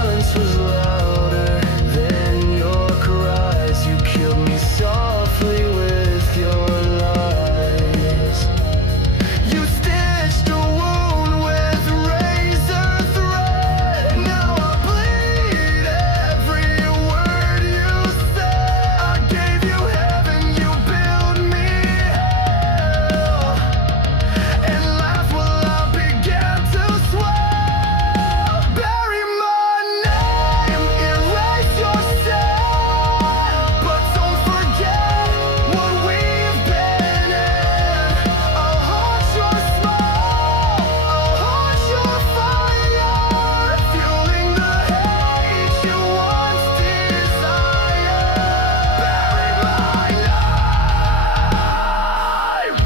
silence was louder than your cries. You killed me softly with your lies. You stitched a wound with razor thread. Now I bleed every word you said. I gave you heaven, you built me hell. And laugh while I began to swell. Bury my name, erase yourself, but don't forget what we've been in. I'll haunt your smile, I'll haunt your fire, fueling the hate you once desired. Bury my name,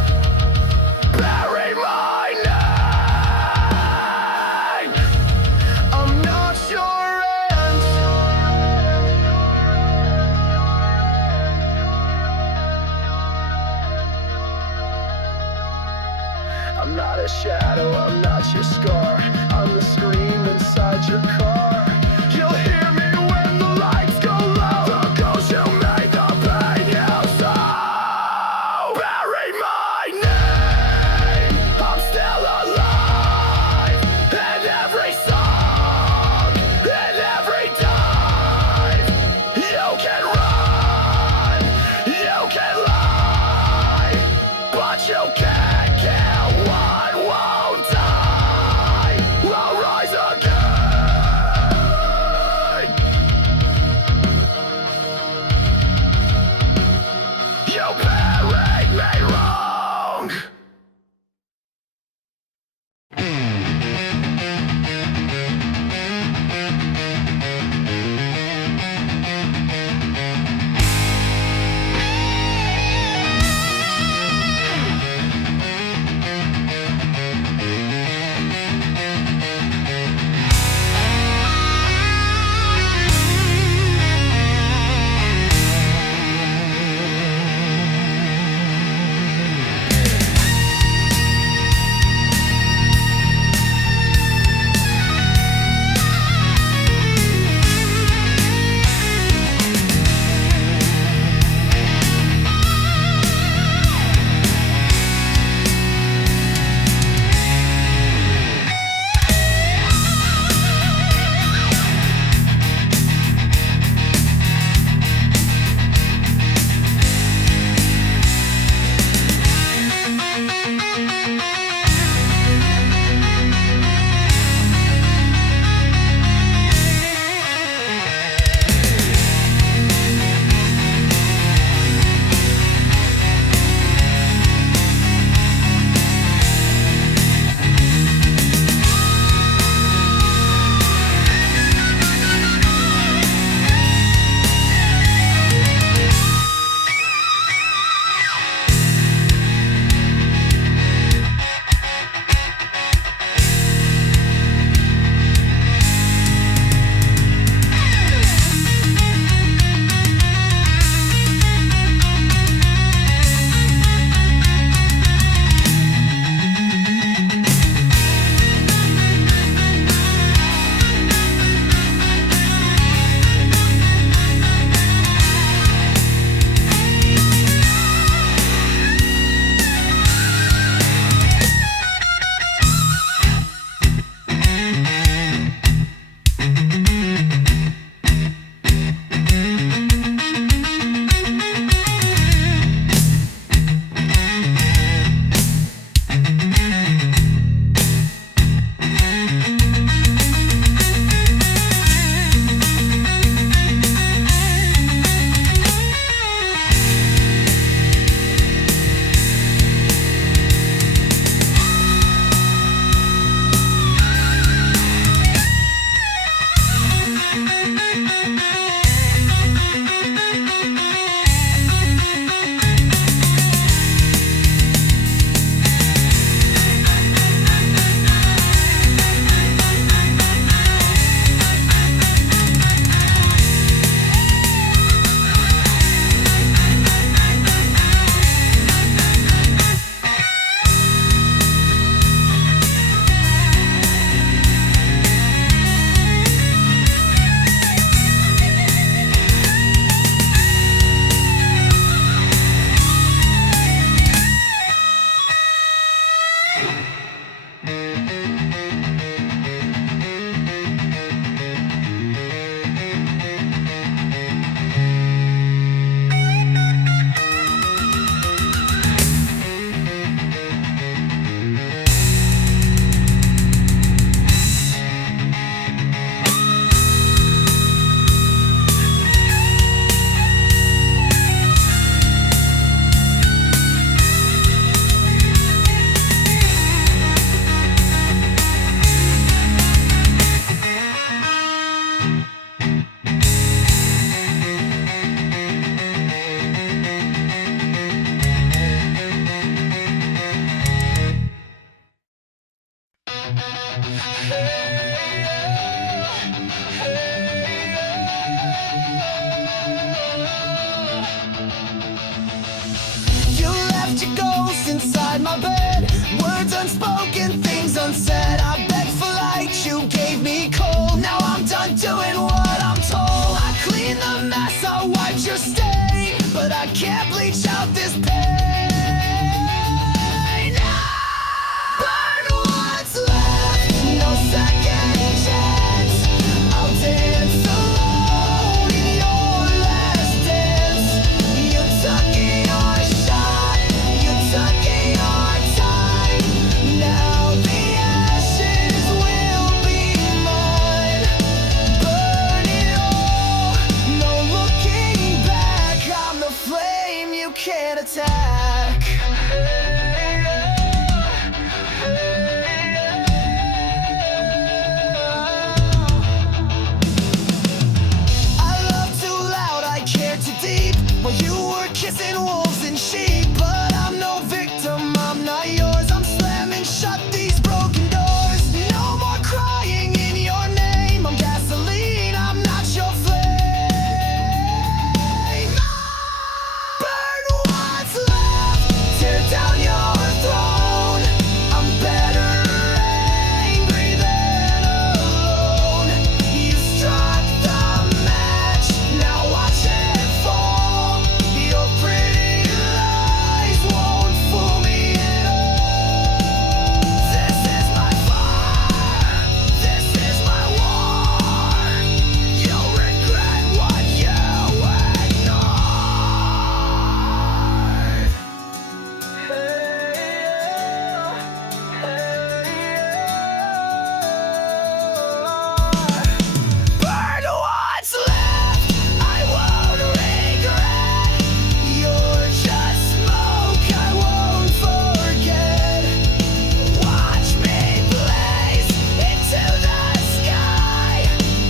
bury my name. I'm not your end. I'm not a shadow, I'm not your scar. I'm the scream inside your car. You'll hear me when the lights go low. The ghost you made, the pain you sow. Bury my name, I'm still alive. In every song, in every dive. You can run, you can lie, but you can't kill what won't die. mask, I'll wipe your stain, but I can't bleach out this pain. Burn what's left, no second chance. I'll dance alone in your last dance. You took your shot, you took your time. Now the ashes will be mine. Burn it all, no looking back. I'm the flame you can't attack. I love too loud, I care too deep. While you were kissing wolves and sheep. But I'm no victim, I'm not yours. I'm slamming shut these broken doors. No more crying in your name. I'm gasoline, I'm not your flame. Burn what's left, tear down your throne. I'm better angry than alone. You struck the match, now watch it fall. Your pretty lies won't fool me at all. This is my fire, this is my war. You'll regret what you ignored. Burn what's left, I won't regret. You're just smoke, I won't forget. Watch me blaze into the sky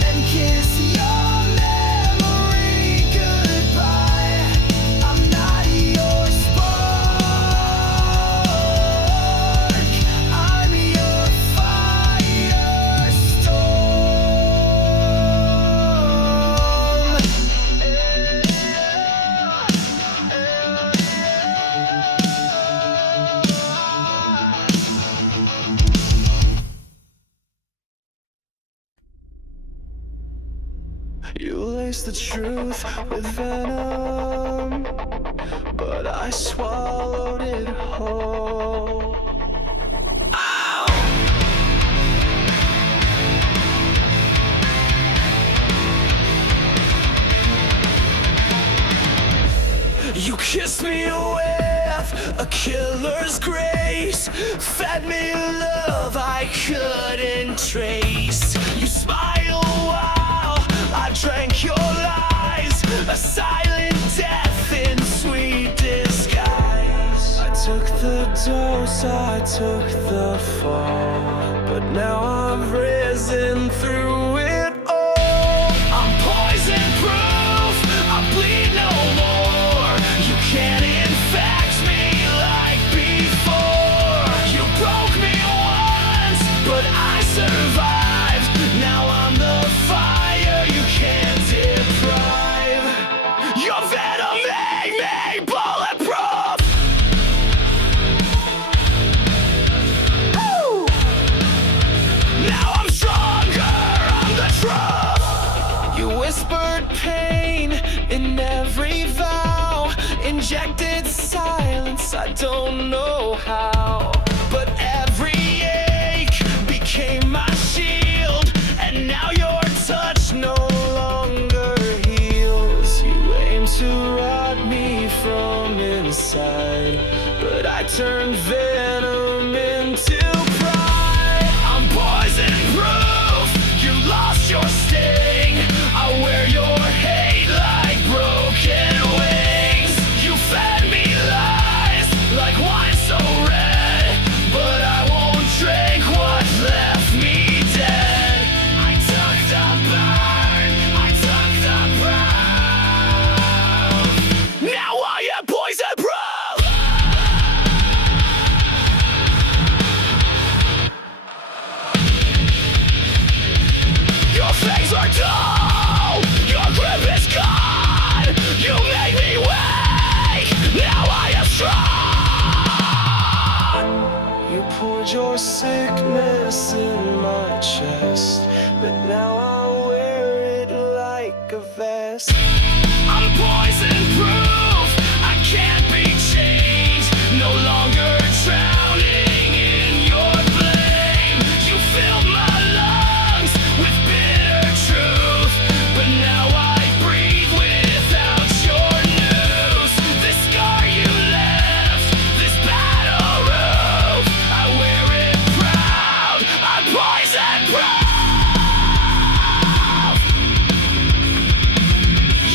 and kiss your memory goodbye. I'm not your spark, I'm your firestorm. You laced the truth with venom, but I swallowed it whole. You kissed me with a killer's grace, fed me love I couldn't trace. You smiled while I drank your lies, a silent death in sweet disguise. I took the dose, I took the fall, but now I've risen through it all. I'm poison proof, I bleed no more. You can't infect me like before. You broke me once, but I survived. Now I'm the fire you can't deprive. Your venom made me bulletproof. Woo! Now I'm stronger, I'm the truth. You whispered pain in every vow, injected silence, I don't know how. But every ache became my shield, and now your touch no longer heals. You aim to rot me from inside, but I turned venom into pride. I'm poison proof, you lost your sting. I wear your hate like broken wings. You fed me lies like wine so red, but I won't drink what left me dead. I took the burn, I took the brown. Now I am poison proof. Your fangs are dull, your grip is gone. You made me weak, now I am strong. You poured your sickness in my chest, but now I wear it like a vest. poison proof. I can't be changed, no longer drowning in your blame. You filled my lungs with bitter truth, but now I breathe without your news. This scar you left, this battle roof, I wear it proud, I'm poison proof.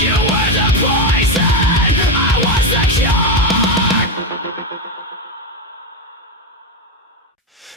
You were the poison, I was the cure.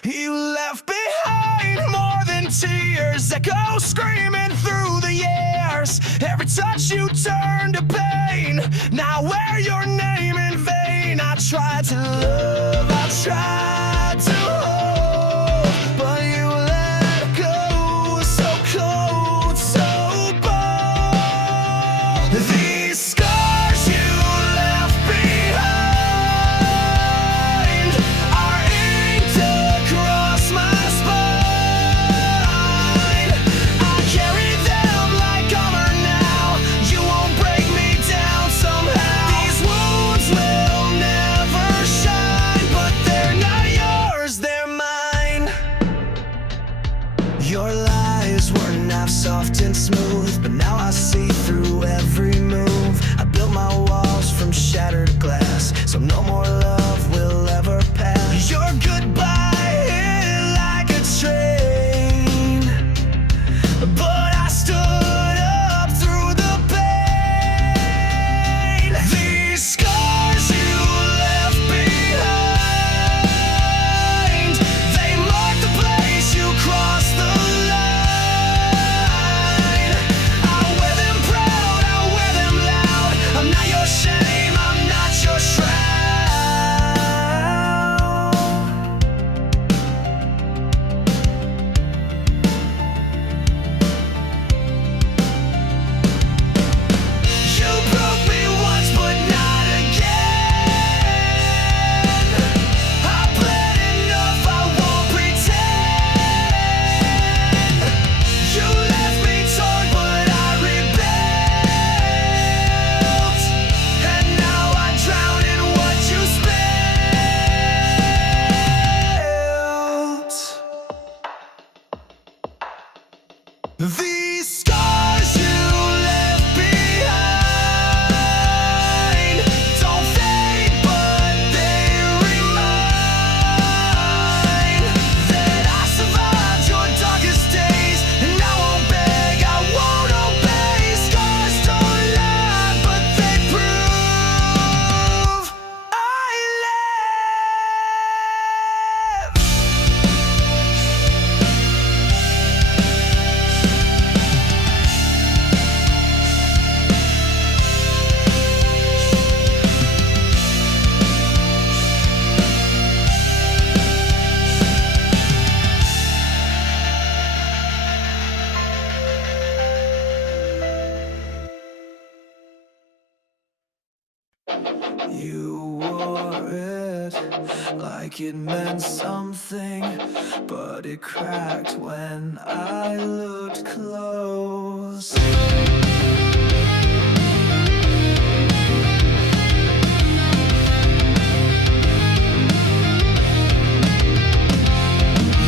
You left behind more than tears, echo screaming through the years. Every touch you turned to pain, now wear your name in vain. I tried to love, I tried to hold, but you let go, so cold, so bold. These scars you left behind are inked across my spine. I carry them like armor now, you won't break me down somehow. These wounds will never shine, but they're not yours, they're mine. Your lies were not soft and smooth, but now I see through every move. I built my walls from shattered glass, so no more love will ever pass. Your goodbye hit like a train, but I stood up through the pain. These scars you left behind, they mark the place you crossed the line. I wear them proud, I wear them loud. I'm not your shame, I'm not your shroud. You broke me once, but not again. I bled enough, I won't pretend. You left me torn, but I rebuilt, and now I drown in what you spilled. These scars you left behind don't fade, but they remind that I survived your darkest days, and I won't beg, I won't obey. Scars don't lie, but they prove I live. You wore it like it meant something, but it cracked when I looked close.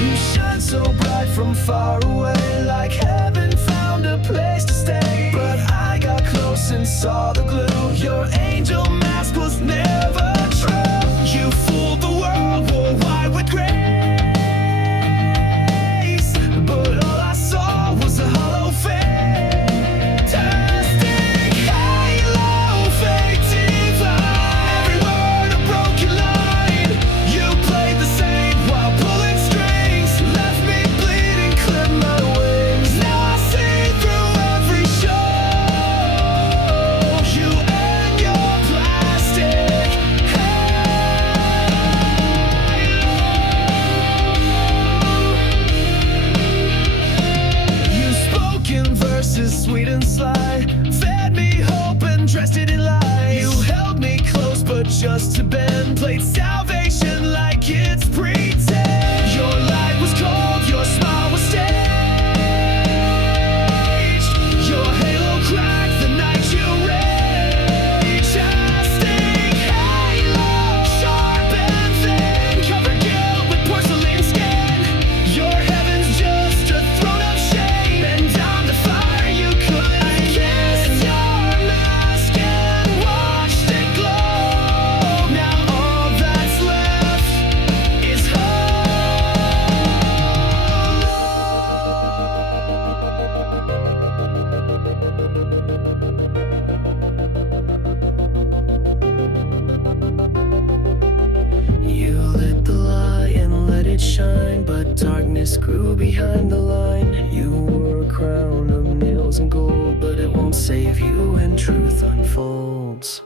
You shine so bright from far away, like heaven found a place to stay. But I got close and saw the glue. Your angel mask was never true. You fooled the world, wore white with grace, but all I saw was a hollow fantastic halo, fake divine. Every word a broken line. You played the same while pulling strings, left me bleeding, clipped my wings. Now I see through every show. You and your plastic halo. You spoke in verses sweet and sly, fed me hope and dressed it in lies. You held me close but just to bend, played salvation like it's pretend. Your light was cold, your smile was staged. Your halo cracked the night you ran. shine, but darkness grew behind the line. You wore a crown of nails and gold, but it won't save you when truth unfolds.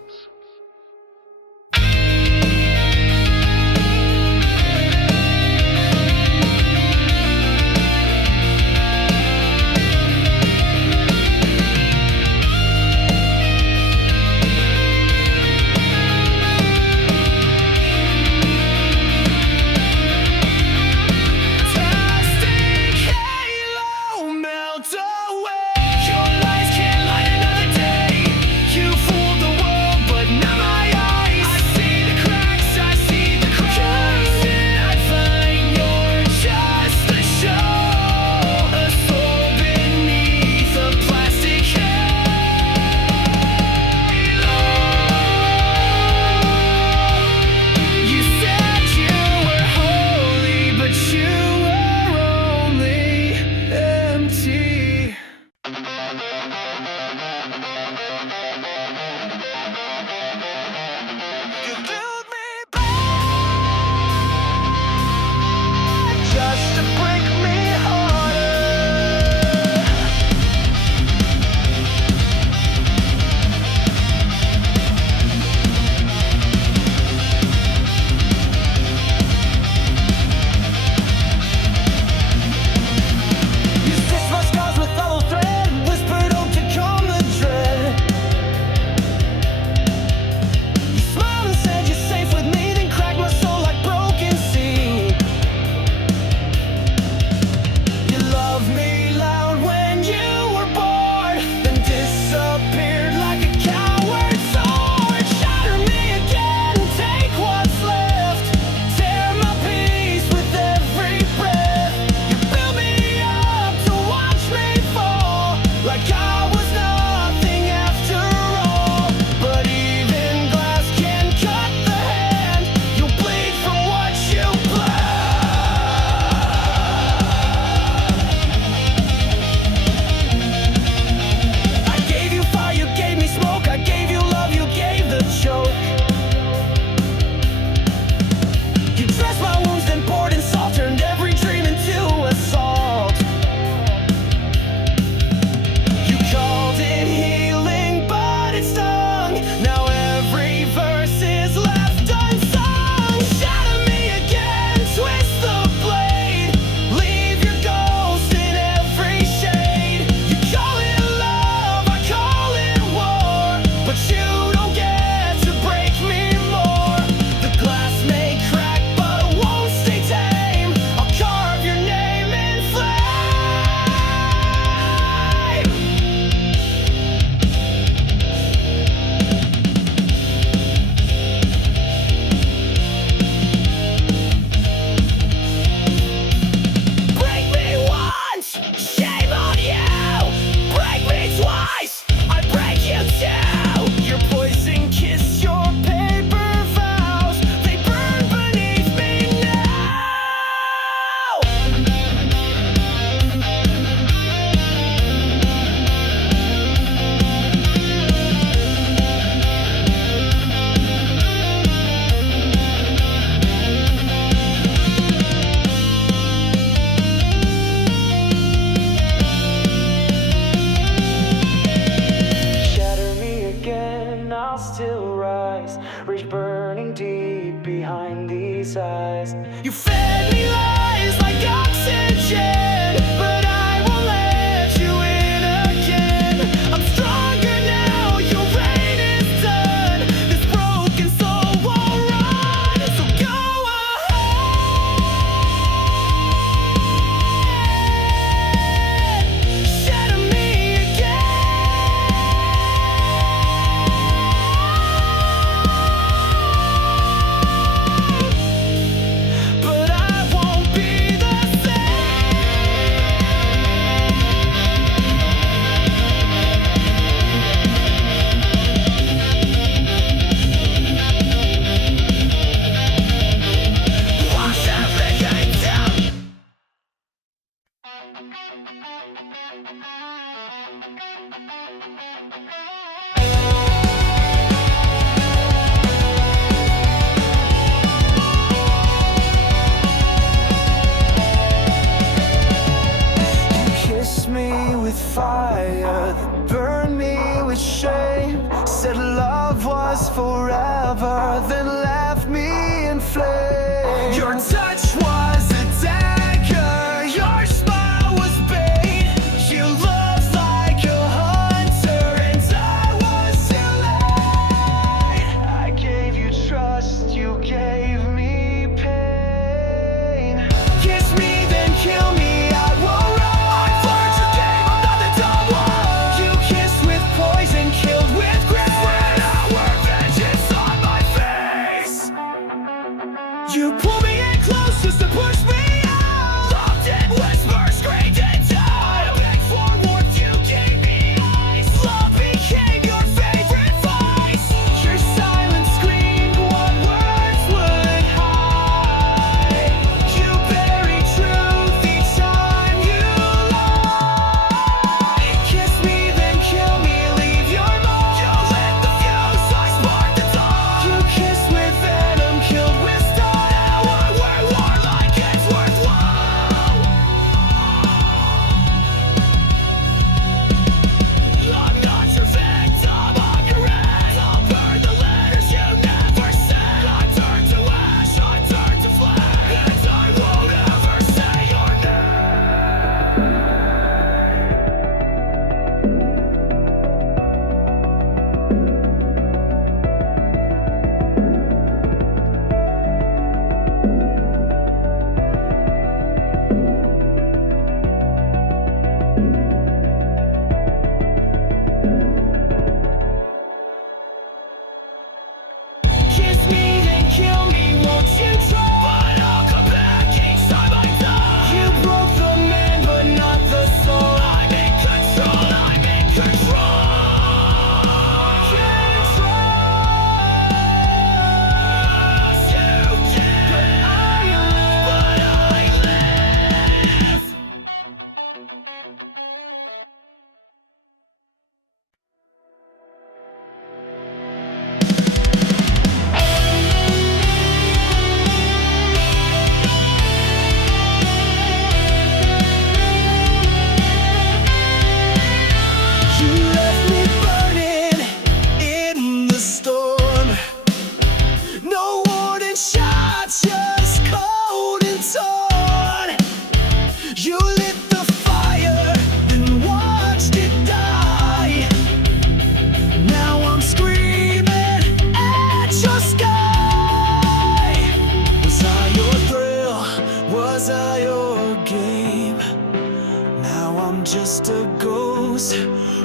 You fed me lies like oxygen, but I won't let you in again. I'm stronger now, your reign is done. This broken soul won't run, so go ahead, shatter me again. But I with shame. Said love was forever, then left me in flames. Your touch was a dagger, your smile was bait. You looked like a hunter and I was too late. I gave you trust, you gave me pain. Kiss me then kill me, I won't run. I've learned your game, I'm not the dumb one. You kissed with poison, killed with grace. When our vengeance on my face. You pull me in close just to push me out. Loved in whispers, screamed in doubt. I begged for warmth, you gave me ice. Love became your favorite vice. Your silence screamed what words would hide. You buried truth each time you lie. Kiss me then kill me, leave your mark. You lit the fuse, I sparked the dawn. You kissed with venom, killed with stone. Now I wear war like it's worthwhile. I'm not your victim, I'm your end. I'll burn the letters you never said. I turn to ash, I turn to flame, and I won't ever say your Kiss me then kill me, won't you try? But I'll come back each time I die. You broke the man but not the soul. I'm in control, I'm in control. You did, but I live. You left me burning in the storm. No warning shot, just cold and torn. You lit the fire, then watched it die. Now I'm screaming at your sky. Was I your thrill? Was I your game? Now I'm just a ghost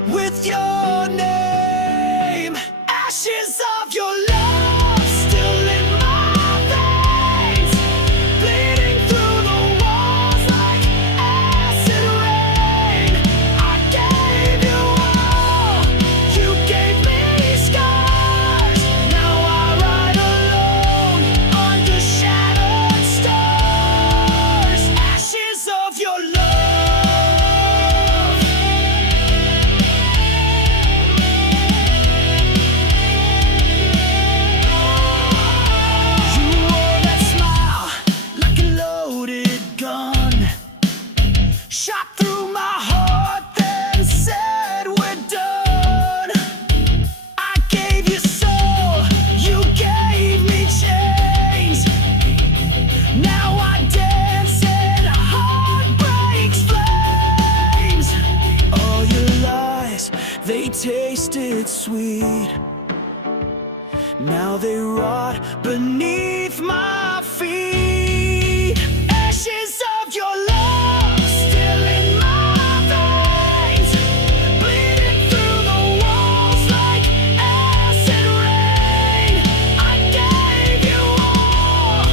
with your name. Ashes of your love still in my veins, bleeding through the walls like acid rain. I gave you all, you gave me scars. Now I ride alone under shattered stars. Ashes of your love. You wore that smile like a loaded gun, shot through my heart, then said we're done. I gave you soul, you gave me chains. Now I dance in heartbreak's flames. All your lies, they tasted sweet. Now they rot beneath my feet. Ashes of your love still in my veins, bleeding through the walls like acid rain. I gave you all,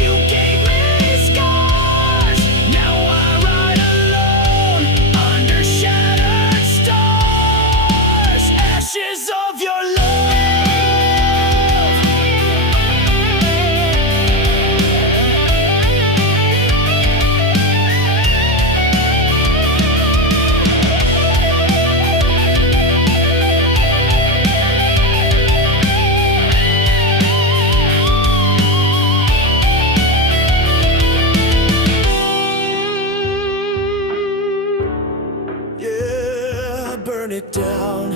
you gave me scars. Now I ride alone under shattered stars. Ashes of your love. Yeah, burn it down.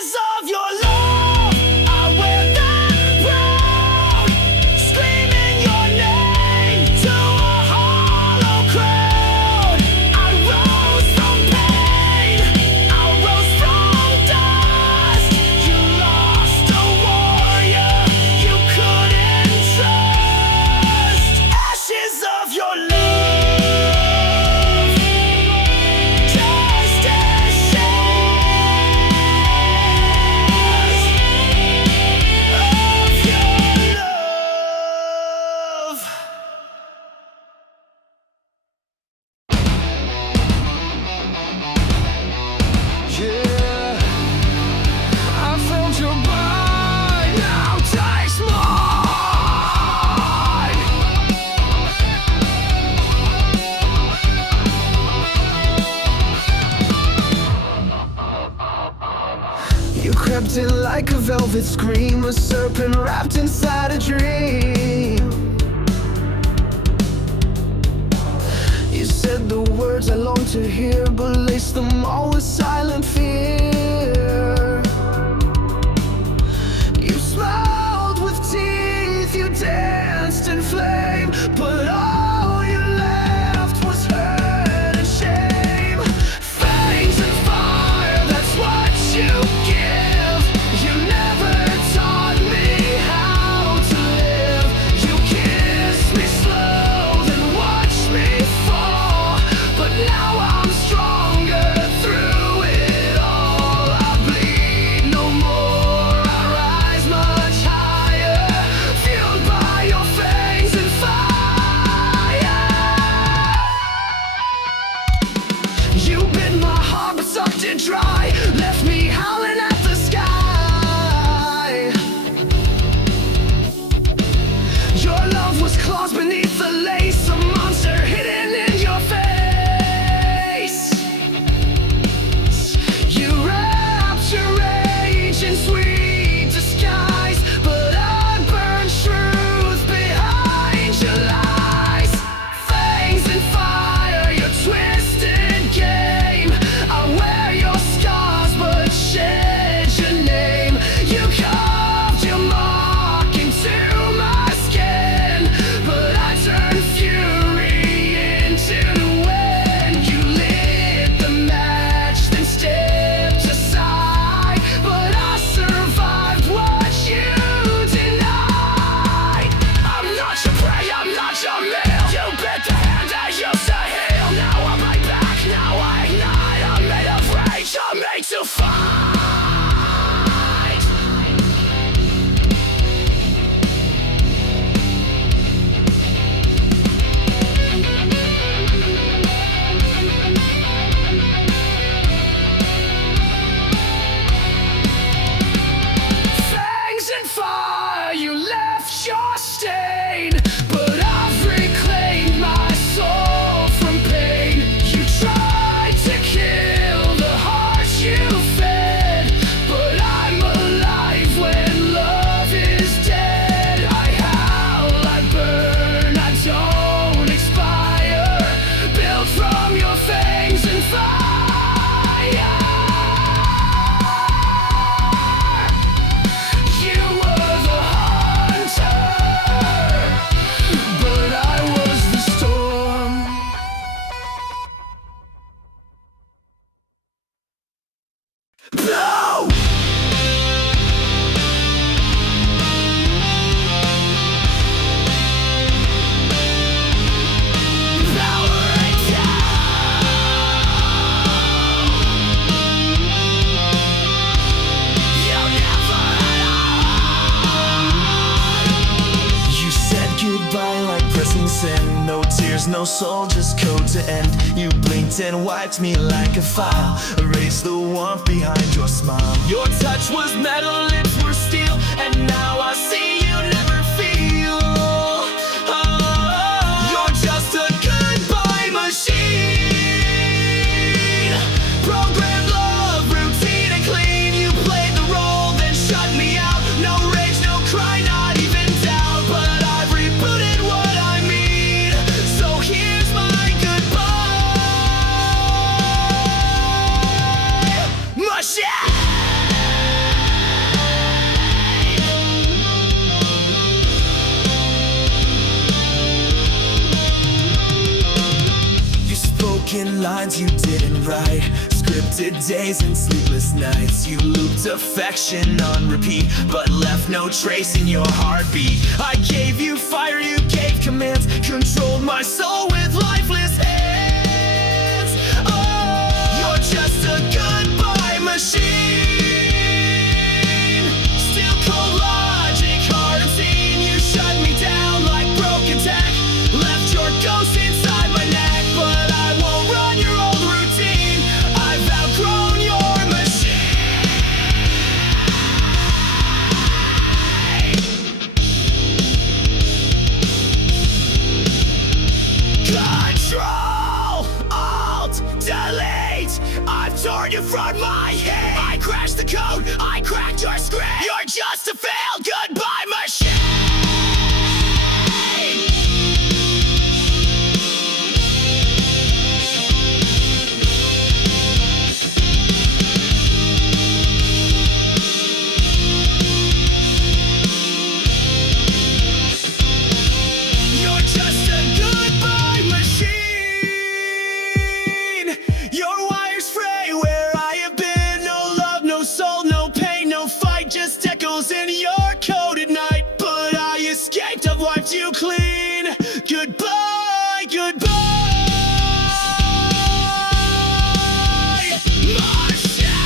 Ashes of your love, I wear them proud, screaming your name to a hollow crowd. I rose from pain, I rose from dust. You lost a warrior you couldn't trust. Ashes of your love, just ashes of your love. Yeah, I felt your bite, now taste mine. You crept in like a velvet scream, a serpent wrapped inside a dream. You said the words I longed to hear, but laced them all with silent fear. You smiled with teeth, you danced in flame, but all you left was hurt and shame. Fangs and fire, that's what you give. You never taught me how to live. You kissed me slow, then watched me fall. But now I'm stronger through it all. I bleed no more, I rise much higher, fueled by your fangs and fire. You bit my heart but sucked it dry, left me howling at the sky. Your love was claws beneath the lace, a monster hidden in your face. You wrapped your rage in sweet disguise, but I burned truth behind your lies. Fangs and fire, your twisted game. I wear your scars but shed your name. You carved your mark into my skin, but I turned fury into wind. You lit the match, then stepped aside, but I survived what you denied. I'm not your prey, I'm not your meal. You bit the hand I used to heal. Now I bite back, now I ignite. I'm made of rage, I'm made to fight. Fangs and fire, you left your stain, but I've reclaimed my soul from pain. You tried to kill the heart you fed, but I'm alive when love is dead. I howl, I burn, I don't expire, built from your fangs and fire. You were the hunter, but I was the storm. No! Powering down. You never had. You said goodbye like pressing send. No tears, no soul, just code to end. You blinked and wiped me like a file, erased the warmth behind your smile. Your touch was metal, lips were steel, and now I see you never feel. Oh, you're just a goodbye machine. Programmed love, routine and clean. You played the role, then shut me out. No rage, no cry, not even doubt. But I've rebooted what I mean, so here's my goodbye. Machine! lines you didn't write, scripted days and sleepless nights. You looped affection on repeat, but left no trace in your heartbeat. I gave you fire, you gave commands, controlled my soul with lifeless hands. Oh, you're just a goodbye machine. Still cold logic, hard unseen. You shut me down like broken tech, left your ghost inside my neck. But I won't run your old routine, I've outgrown your machine. Control, Alt, Delete, I've torn you from my head. I crashed the code, I cracked your screen. You're just a failed goodbye machine. You're just a goodbye machine. Your wires fray where I have been. No love, no soul, no pain, no fight, just echoes in your code at night. But I escaped, I've wiped you clean. Goodbye, goodbye. Machine.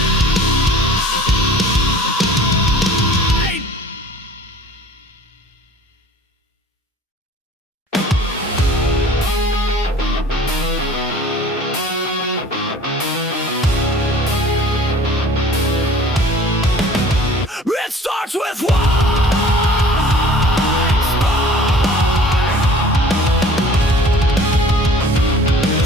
It starts with one spark,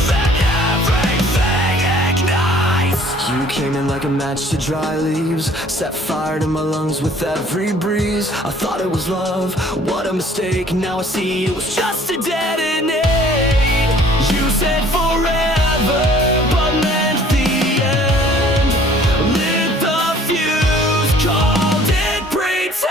then everything ignites. You came in like a match to dry leaves, set fire to my lungs with every breeze. I thought it was love, what a mistake. Now I see it was just a detonate. You said forever, but meant the end. Lit the fuse, called it pretend.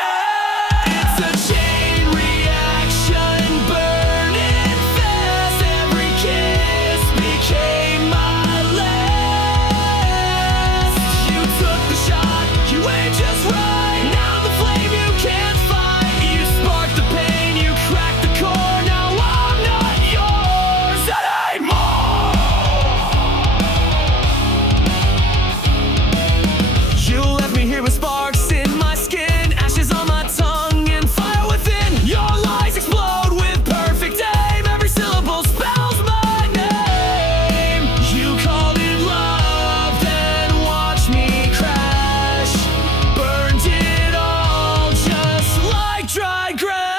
It's a chain reaction, burning fast. Every kiss became my last. You took the shot, you aimed just right. Now the flame you can't fight. You sparked the pain, you cracked the core. Now I'm not yours anymore. You left me here with sparks in my skin, ashes on my tongue, and fire within. Your lies explode with perfect aim. Every syllable spells my name. You called it love, then watched me crash. Burned it all just like dry grass.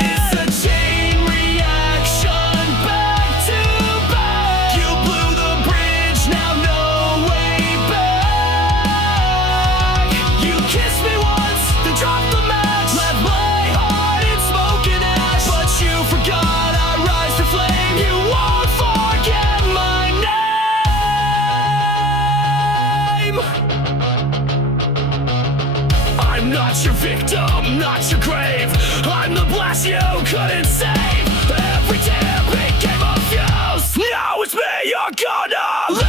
It's a chain reaction, back to back. You blew the bridge, now no way back. You kissed me once, then dropped the match, left my heart in smoke and ash. But you forgot I rise to flame. You won't forget my name. I'm not your victim, not your grave. I'm the blast you couldn't save. Every tear became a fuse. Now it's me you're gonna lose.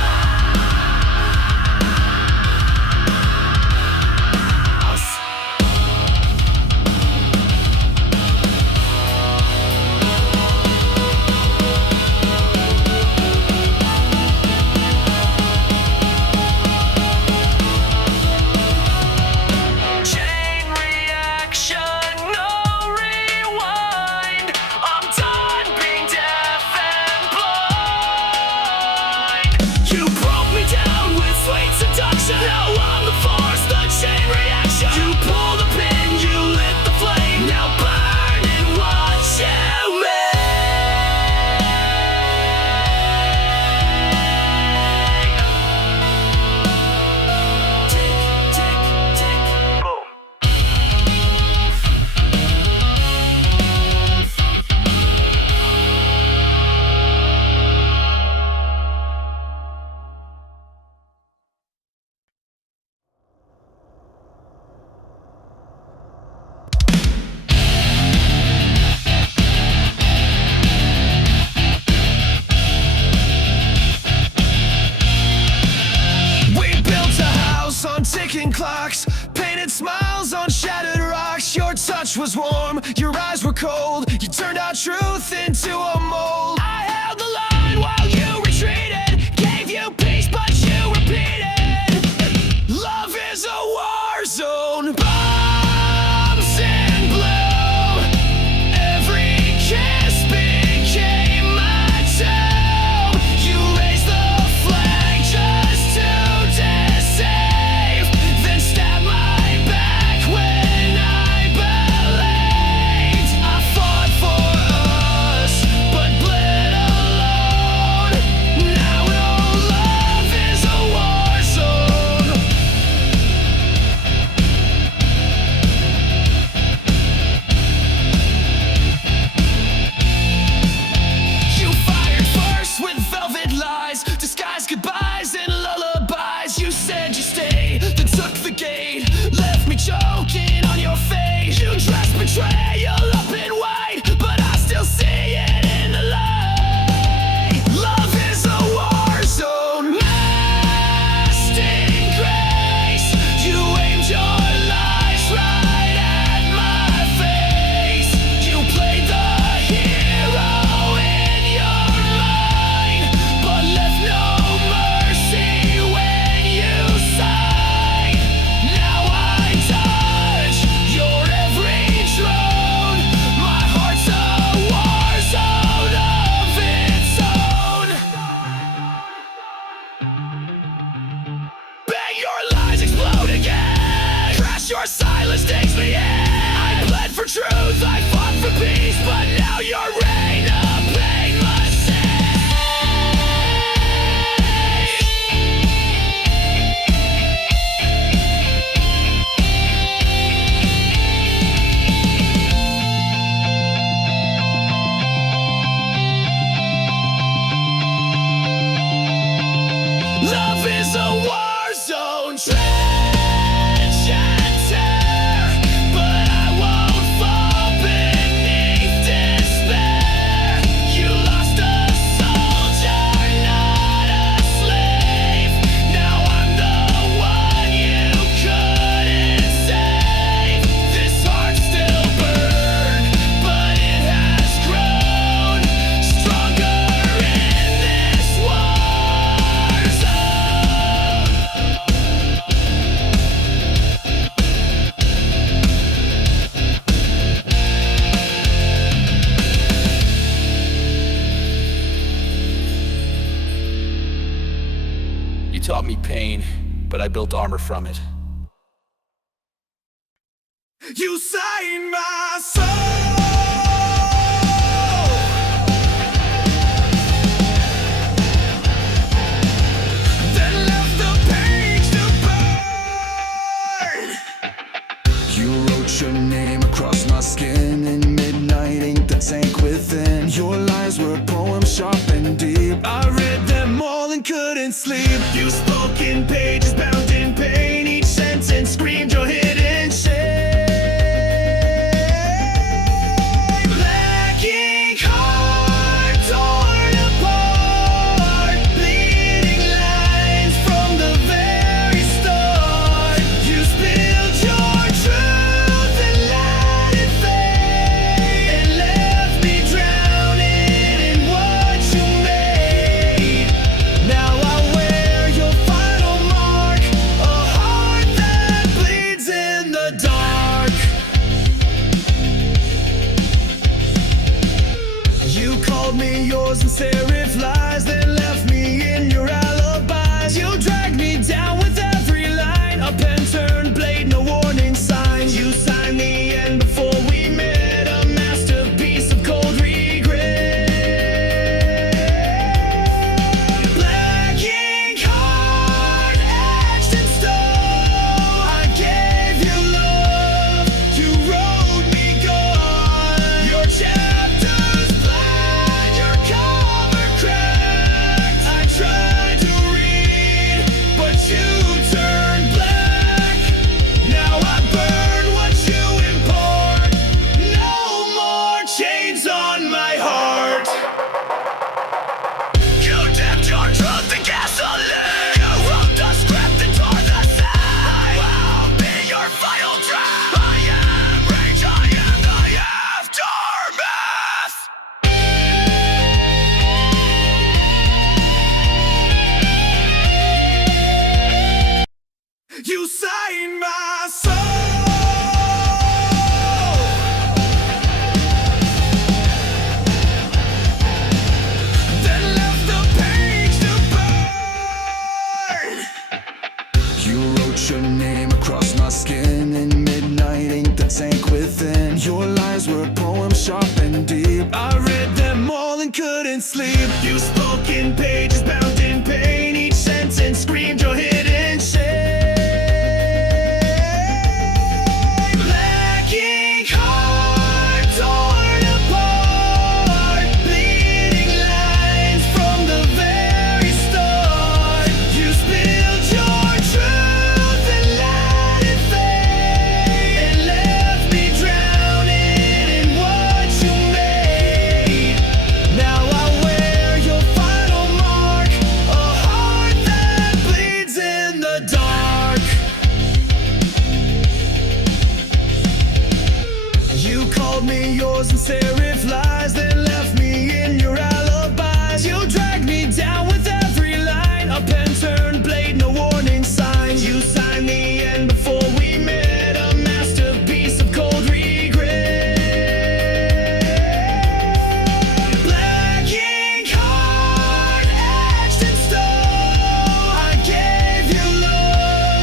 Chain reaction, no rewind. I'm done being deaf and blind. You your lies explode again. Crash, your silence takes me in. I bled for truth, I fought for peace, but now your reign of pain must love is a war zone, trench and tear, but I won't fall beneath despair. You lost a soldier, not a slave. Now I'm the one you couldn't save. This heart still burns, but it has grown stronger in this war zone. You taught me pain, but I built armor from it. You saved my soul. Then left the page to burn. You wrote your name across my skin in midnight ink that sank within. Your lines were poems sharp and deep. I read them all and couldn't sleep. You spoke in pages bound in pain. Each sentence screamed your hidden shame. Black ink heart torn apart, bleeding lines from the very start. You spilled your truth and let it fade, and left me drowning in what you made. Now I wear your final mark, a heart that bleeds in the dark. You called me yours and serif lies, then left me in your alibis. You dragged me down with every line, a pen turned blade, no warning signs. You signed the end before we met, a masterpiece of cold regret. Black ink heart etched in stone. I gave you love, you wrote me gone. Your chapters blank, your cover cracked. I tried to read, but you turned black. Now I burn what you import. No more chains on my heart. You dipped your truth in gasoline. You wrote the script and tore the side. I'll be your final draft. I am rage, I am the aftermath. You saved my soul. Then left the page to burn. You wrote your name across my skin in midnight ink that sank within. Your lines were poems sharp and deep. I read them all and couldn't sleep. You spoke in pages bound in pain. Each sentence screamed your hidden shame. Black ink heart torn apart, bleeding lines from the very start. You spilled your truth and let it fade, and left me drowning in what you made. Now I wear your final mark, a heart that bleeds in the dark. You called me yours and serif lies, then left me in your alibis. You dragged me down with every line, a pen turned blade, no warning signs. You signed the end before we met, a masterpiece of cold regret. Black ink heart etched in stone. I gave you love,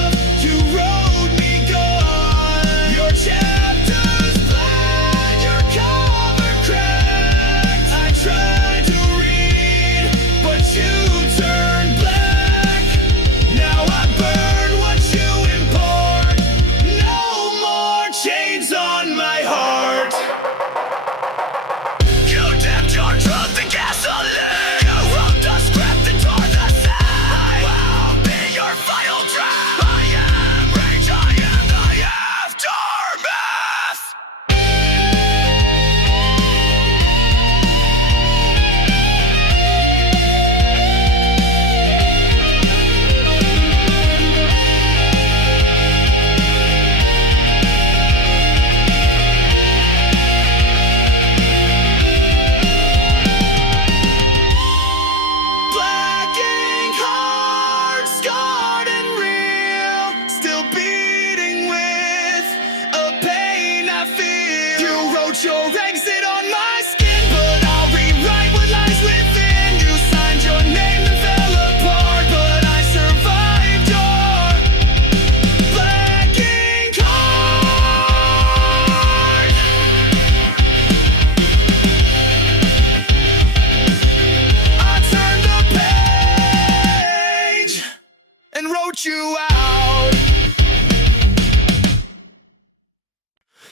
and wrote you out.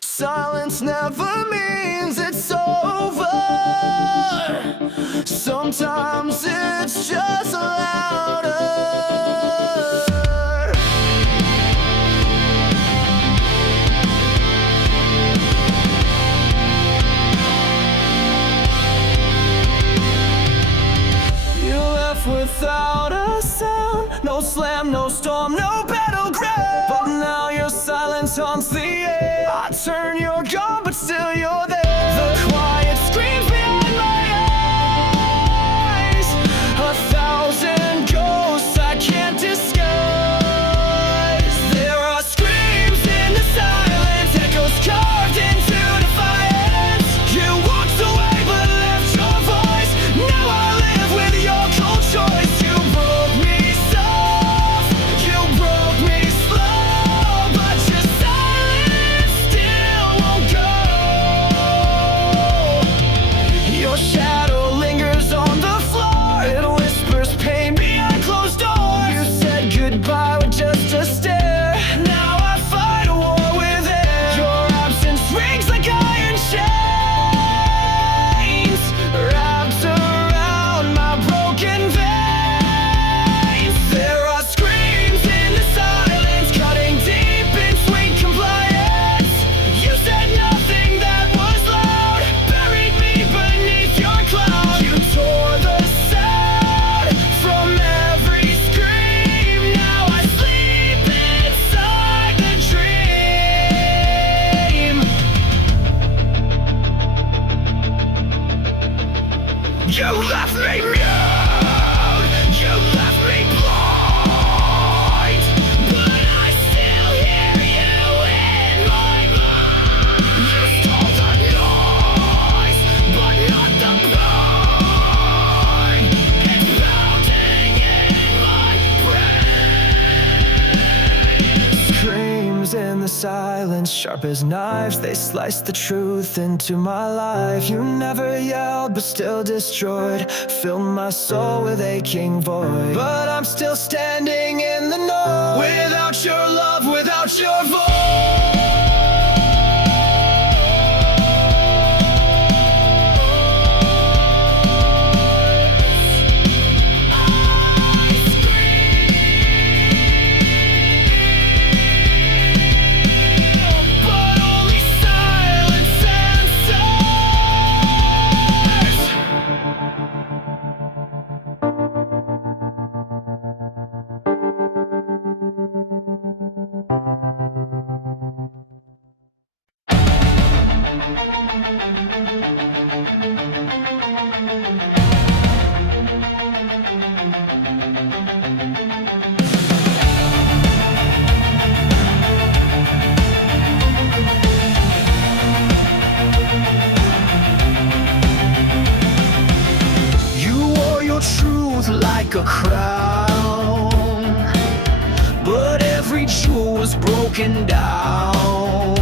Silence never means it's over. Sometimes it's just louder. You left without a sound. No slam, no storm, no battleground. But now your silence haunts the air. I turn, you're gone, but still you're there. The quiet screams behind my eyes. 1,000 ghosts I can't disguise. There are screams in the silence, echoes carved into defiance. You walked away but left your voice. Now I live with your cold choice. You broke me soft, you broke me slow, but your silence still won't go. Your shadow lingers on the floor. It whispers pain behind closed doors. You said goodbye with just a stare. Now I fight a war with air. Your absence rings like iron chains, wrapped around my broken veins. There are screams in the silence, cutting deep in sweet compliance. You said nothing that was loud, buried me beneath your cloud. You tore the sound from every scream. Now I sleep inside the dream. You left me mute, you left me blind, but I still hear you in my mind. You stole the noise, but not the pain. It's pounding in my brain. Screams in the silence, sharp as knives, they slice the truth into my life. You never yelled, but still destroyed, filled my soul with aching void. But I'm still standing in the noise, without your love, without your voice. But only silence answers. You wore your truth like a crown, but every jewel was broken down.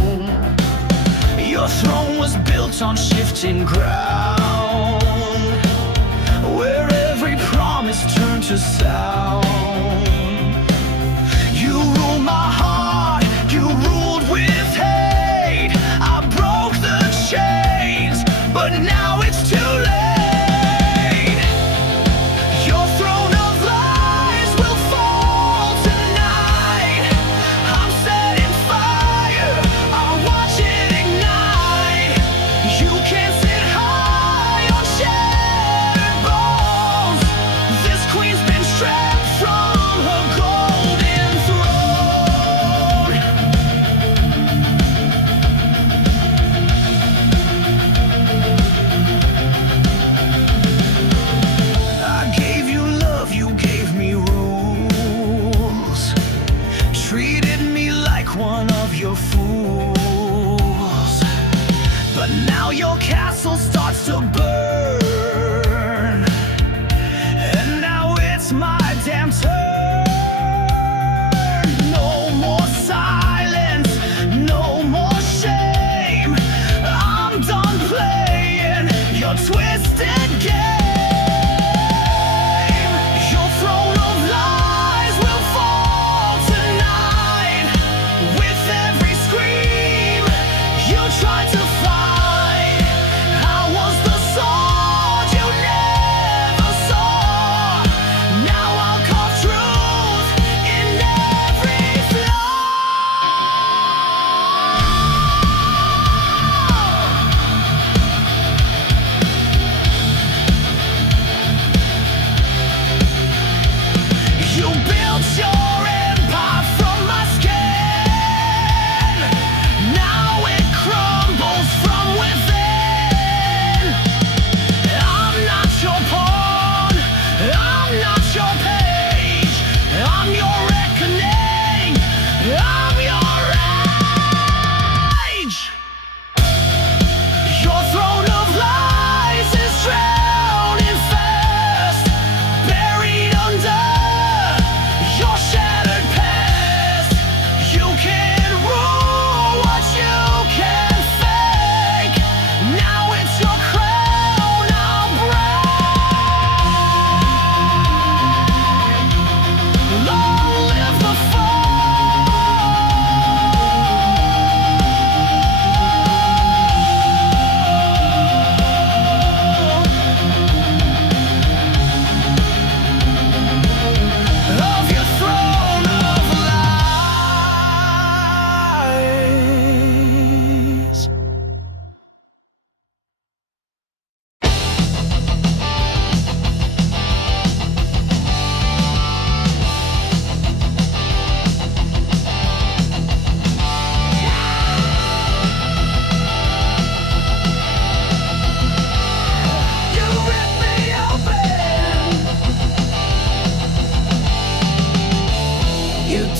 Your throne was built on shifting ground, where every promise turned to sound. You ruled my heart, you ruled with hate. I broke the chains, but now it's too late. Your throne of lies will fall tonight. I'm setting fire, I watch it ignite. You can't sit high on shattered bones. This queen's been stripped from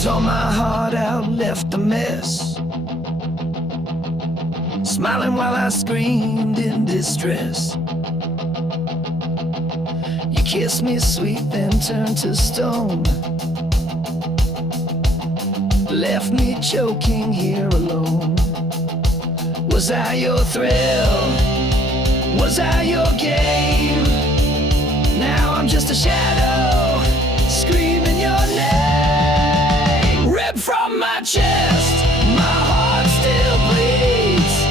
Tore my heart out, left a mess, smiling while I screamed in distress. You kissed me sweet, then turned to stone, left me choking here alone. Was I your thrill? Was I your game? Now I'm just a shadow, screaming your name. Ripped from my chest, my heart still bleeds.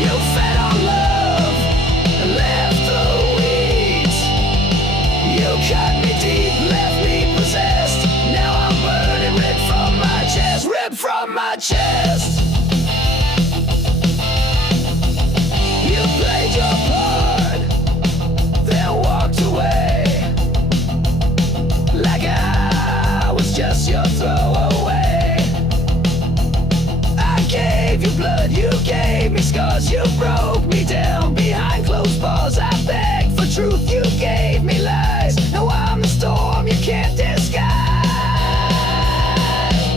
You fed on love and left the weeds. You cut me deep, left me possessed. Now I'm burning, ripped from my chest, ripped from my chest. You played your part, then walked away, like I was just your throwaway. I gave you blood, you gave me scars, you broke me down behind closed bars. I begged for truth, you gave me lies. Now I'm the storm you can't disguise.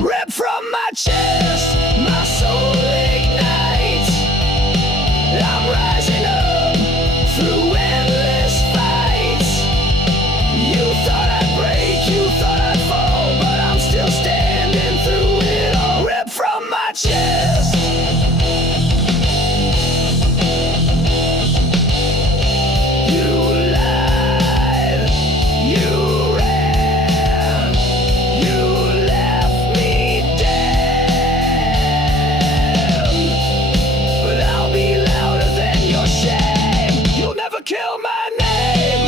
Ripped from my chest, my soul ignites. I'm rising up through endless fights. You thought I'd break, you thought I'd fall, but I'm still standing through it all. Ripped from my chest. You lied, you ran, you left me dead. But I'll be louder than your shame. You'll never kill my name.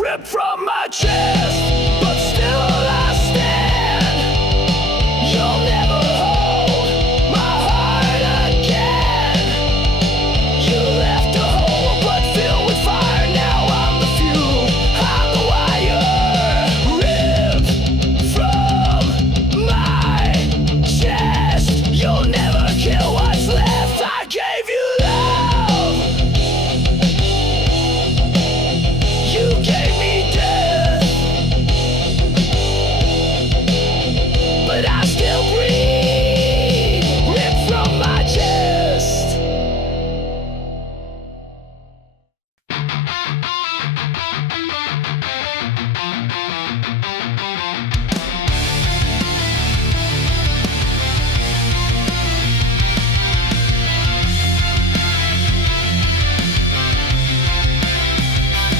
Ripped from my chest, but still I stand. You'll never hold my heart again. You left a hole, but filled with fire. Now I'm the fuel, I'm the wire. Ripped from my chest. You'll never kill what's left. I gave you love. You gave me death, but I still breathe. Ripped from my chest.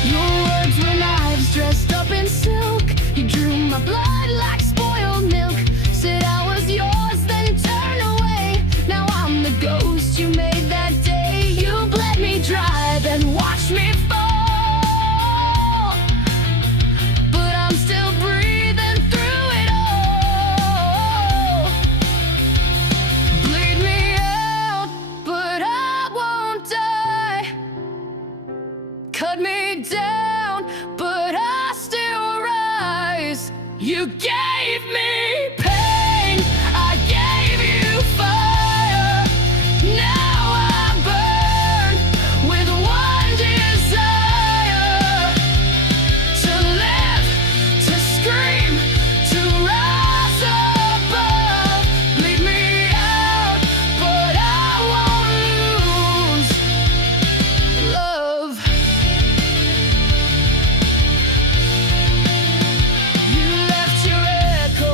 Your words were knives dressed up in silk. You drew my blood like spoiled milk. Said I was yours, then turned away. Now I'm the ghost you made that day. You bled me dry, then watched me fall. But I'm still breathing through it all. Bleed me out, but I won't die. Cut me down, but I still rise. You gave me pain, I gave you fire. Now I burn with one desire: to live, to scream, to rise above. Bleed me out, but I won't lose love. You left your echo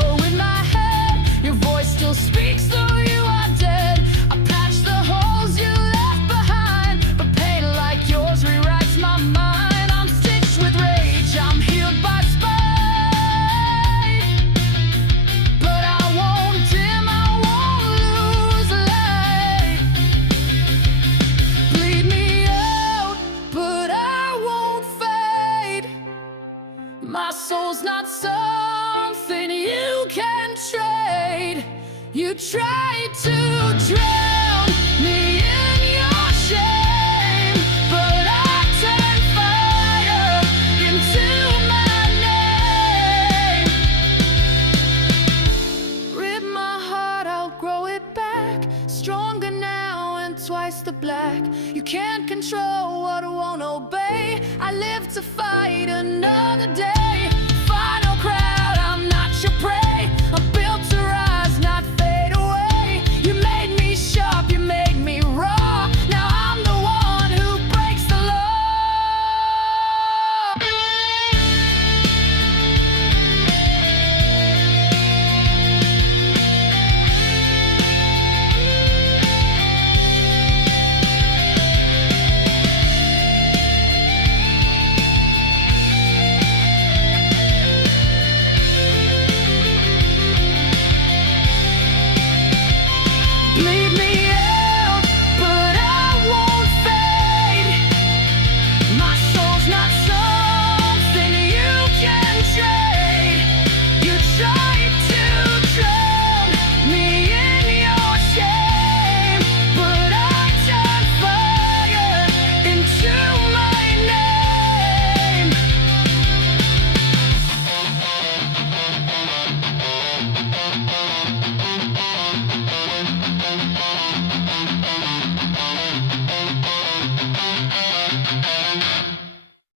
tried to drown me in your shame, but I turned fire into my name. Rip my heart, I'll grow it back, stronger now and twice the black. You can't control what I won't obey. I live to fight another day.